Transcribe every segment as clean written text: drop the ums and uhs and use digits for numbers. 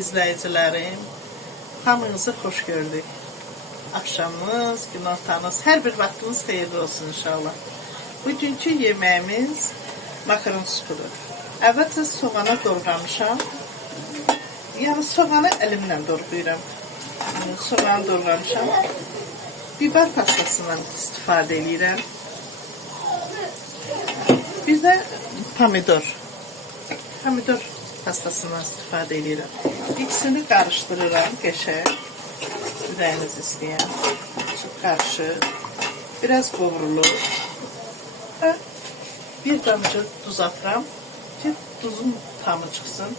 izləyicilərim, hamınızı xoş gördük. Axşamınız, günortanız, hər bir vaxtınız xeyirli olsun inşallah. Bugünkü yeməyimiz makaron supudur. Əvvəlcə soğanı doğramışam. Yəni soğanı əlimlə doğrayıram. Soğanı doğramışam. Biber pastasından istifadə edirəm. Bir də pomidor pastasından istifadə edirəm. İkisini qarışdırıram qəşəng. Ürəyiniz istəyən. Çok qarışıq. Biraz qovrulur. Və bir damcı duz atıram ki duzun tamı çıxsın.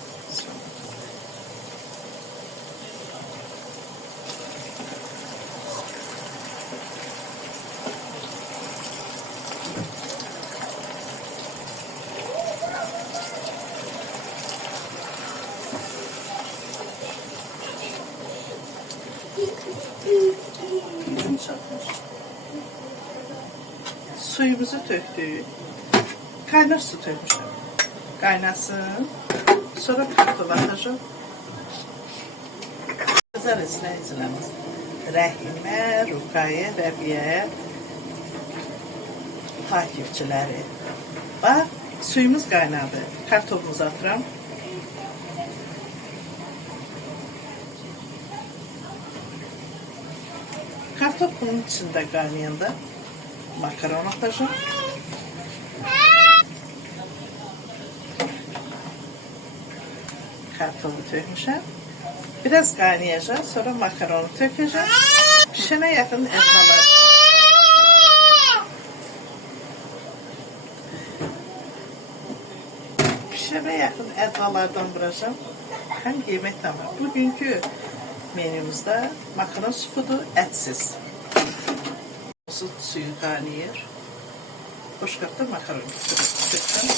Suyumuzu tökdük. Kaynar su tökmüşəm. Qaynasın. Sonra kartol atacağım. Gözəl izləyicilərimiz. Rəhimə, Ruqayyə, Rəbiyə takipçiləri. Bax, suyumuz qaynadı. Kartolumuzu atıram. Kartop bunun içində qaynayanda makaron atacağım. Kartofu tökmüşəm. Biraz qaynayacaq, sonra makaronu tökəcəm. Pişənə yaxın ədvalar. Pişənə yaxın ədvalardan vuracağım. Həm yemək tamam. Bugünkü menümüzdə makaron supudur, ətsiz. Suyu qaynayır. Boşqabda makaron tökdüm.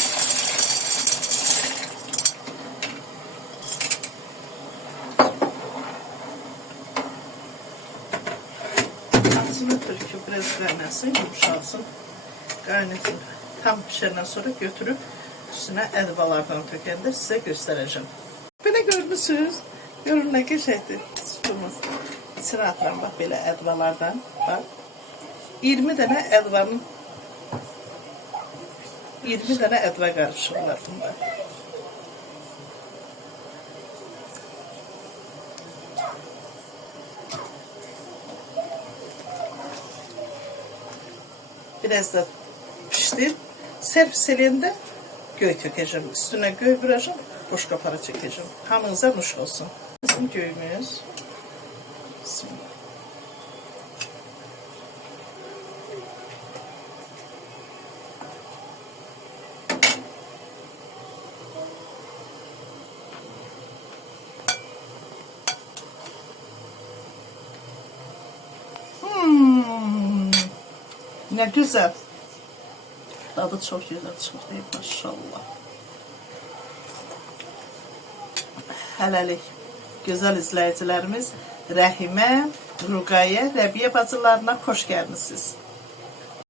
Ağzını töküb biraz qaynasın, yumuşalsın. Qaynasın. Tam pişəndən sonra götürüb üstünə ədvalardan tökəndə sizə göstərəcəm. Belə görmüsünüz. Görün nə qəşəngdir supumuz. İçinə atıram bax belə ədvalardan. Bax. 20 dənə ədvanın 20 dənə ədva qarışığı var bunda. Biraz da pişdim. Servis eləyəndə göy tökəcəm. Üstünə göy vuracağım. Boş qapara çəkəcəm. Hamınıza nuş olsun. Bizim göyümüz. Bismillah. Ne güzel. Tadı çok güzel çıktı maşallah. Hələlik gözəl izləyicilərimiz Rəhimə, Ruqayyə, Rəbiyə bacılarına xoş gəlmisiniz.